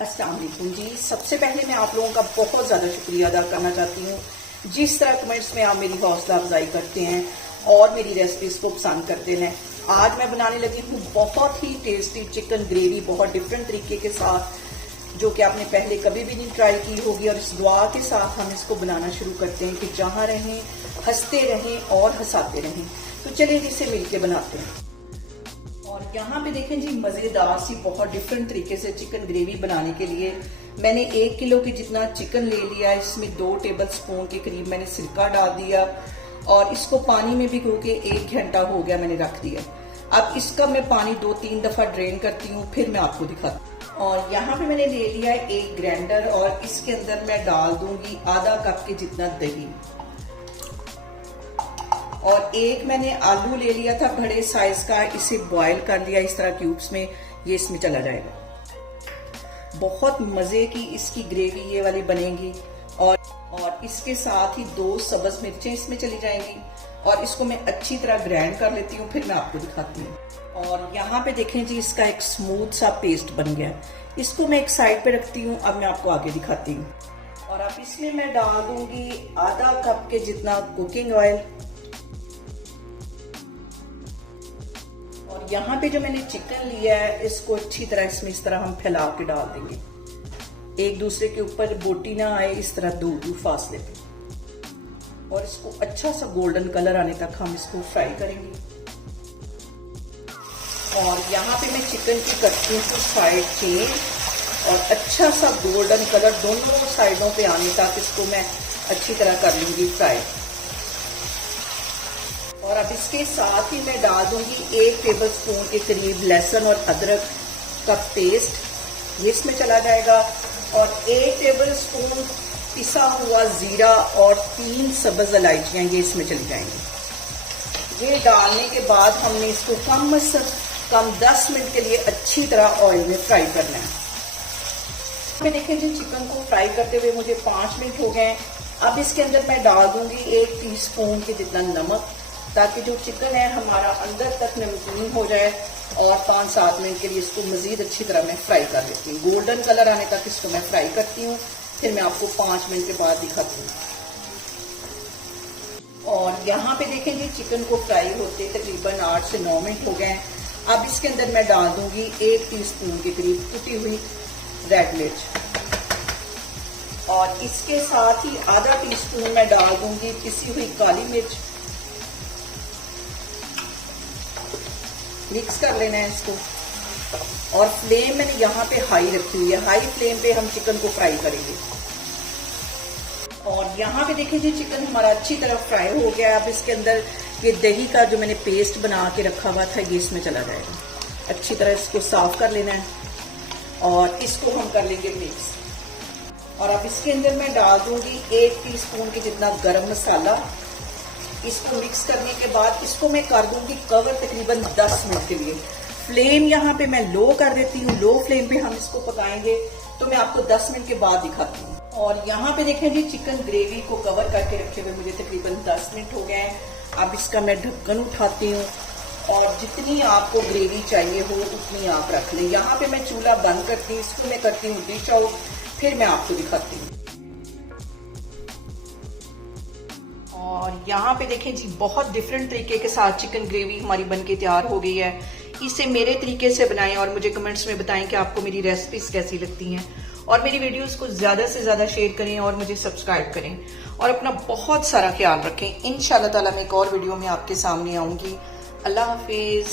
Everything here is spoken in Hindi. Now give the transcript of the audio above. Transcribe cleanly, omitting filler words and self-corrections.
अस्सलाम वालेकुम जी। सबसे पहले मैं आप लोगों का बहुत ज़्यादा शुक्रिया अदा करना चाहती हूँ, जिस तरह कमेंट्स में आप मेरी हौसला अफजाई करते हैं और मेरी रेसिपीज को पसंद करते हैं। आज मैं बनाने लगी हूँ बहुत ही टेस्टी चिकन ग्रेवी, बहुत डिफरेंट तरीके के साथ, जो कि आपने पहले कभी भी नहीं ट्राई की होगी। और इस दुआ के साथ हम इसको बनाना शुरू करते हैं कि जहाँ रहें हंसते रहें और हंसाते रहें। तो चलिए इसे मिलके बनाते हैं। और यहाँ पे देखें जी, मजेदार सी बहुत डिफरेंट तरीके से चिकन ग्रेवी बनाने के लिए मैंने 1 किलो के जितना चिकन ले लिया। इसमें 2 टेबल स्पून के करीब मैंने सिरका डाल दिया और इसको पानी में भिगो के 1 घंटा हो गया मैंने रख दिया। अब इसका मैं पानी 2-3 दफा ड्रेन करती हूँ, फिर मैं आपको दिखाती हूँ। और यहाँ पे मैंने ले लिया है एक ग्राइंडर और इसके अंदर मैं डाल दूंगी आधा कप के जितना दही। और एक मैंने आलू ले लिया था बड़े साइज का, इसे बॉईल कर लिया इस तरह क्यूब्स में, ये इसमें चला जाएगा। बहुत मजे की इसकी ग्रेवी ये वाली बनेगी। और इसके साथ ही 2 सब्ज मिर्चें इसमें चली जाएंगी और इसको मैं अच्छी तरह ग्राइंड कर लेती हूँ, फिर मैं आपको दिखाती हूँ। और यहाँ पे देखें जी, इसका एक स्मूथ सा पेस्ट बन गया। इसको मैं एक साइड पे रखती हूँ, अब मैं आपको आगे दिखाती हूँ। और अब इसमें मैं डाल दूंगी आधा कप के जितना कुकिंग ऑयल। और यहाँ पे जो मैंने चिकन लिया है, इसको अच्छी तरह इसमें इस तरह हम फैला के डाल देंगे, एक दूसरे के ऊपर बोटी ना आए, इस तरह दूर फासले पे। और इसको अच्छा सा गोल्डन कलर आने तक हम इसको फ्राई करेंगे। और यहाँ पे मैं चिकन की करती हूँ साइड चेंज और अच्छा सा गोल्डन कलर दोनों साइडों पे आने तक इसको मैं अच्छी तरह कर लूंगी फ्राई। और अब इसके साथ ही मैं डाल दूंगी 1 टेबल स्पून के करीब लहसुन और अदरक का पेस्ट, ये इसमें चला जाएगा। और 1 टेबल स्पून पिसा हुआ जीरा और 3 सब्ज इलायचियां ये इसमें चली जाएंगी। ये डालने के बाद हमने इसको कम से कम 10 मिनट के लिए अच्छी तरह ऑयल में फ्राई करना है। देखें जी, चिकन को फ्राई करते हुए मुझे 5 मिनट हो गए। अब इसके अंदर मैं डाल दूंगी 1 टीस्पून के जितना नमक, ताकि जो चिकन है हमारा अंदर तक नमकीन हो जाए। और 5-7 मिनट के लिए इसको मजीद अच्छी तरह मैं फ्राई कर लेती हूँ। गोल्डन कलर आने तक इसको मैं फ्राई करती हूँ, फिर मैं आपको 5 मिनट के बाद दिखाती हूँ। और यहाँ पे देखें जी, चिकन को फ्राई होते तकरीबन 8 से 9 मिनट हो गए। अब इसके अंदर मैं डाल दूंगी 1 टीस्पून के करीब कुटी हुई रेड मिर्च। और इसके साथ ही आधा टीस्पून मैं डाल दूंगी पिसी हुई काली मिर्च। मिक्स कर लेना है इसको। और फ्लेम मैंने यहाँ पे हाई रखी हुई है, हाई फ्लेम पे हम चिकन को फ्राई करेंगे। और यहाँ पे देखिए जी, चिकन हमारा अच्छी तरह फ्राई हो गया। अब इसके अंदर ये दही का जो मैंने पेस्ट बना के रखा हुआ था, ये इसमें चला जाएगा। अच्छी तरह इसको साफ कर लेना है और इसको हम कर लेंगे मिक्स। और अब इसके अंदर मैं डाल दूंगी 1 टीस्पून के जितना गरम मसाला। इसको मिक्स करने के बाद इसको मैं कर दूंगी कवर तकरीबन 10 मिनट के लिए। फ्लेम यहाँ पे मैं लो कर देती हूँ, लो फ्लेम पे हम इसको पकाएंगे। तो मैं आपको 10 मिनट के बाद दिखाती हूँ। और यहाँ पे देखें जी, चिकन ग्रेवी को कवर करके रखे हुए मुझे तकरीबन 10 मिनट हो गए हैं। अब इसका मैं ढक्कन उठाती हूँ और जितनी आपको ग्रेवी चाहिए हो उतनी आप रख लें। यहाँ पे मैं चूल्हा बंद करती हूँ, इसको मैं करती हूँ डिश आउट, फिर मैं आपको दिखाती हूँ। और यहाँ पे देखें जी, बहुत डिफरेंट तरीके के साथ चिकन ग्रेवी हमारी बनके तैयार हो गई है। इसे मेरे तरीके से बनाएं और मुझे कमेंट्स में बताएं कि आपको मेरी रेसिपीज कैसी लगती हैं। और मेरी वीडियोस को ज़्यादा से ज़्यादा शेयर करें और मुझे सब्सक्राइब करें और अपना बहुत सारा ख्याल रखें। इंशाल्लाह ताला मैं एक और वीडियो में आपके सामने आऊँगी। अल्लाह हाफिज़।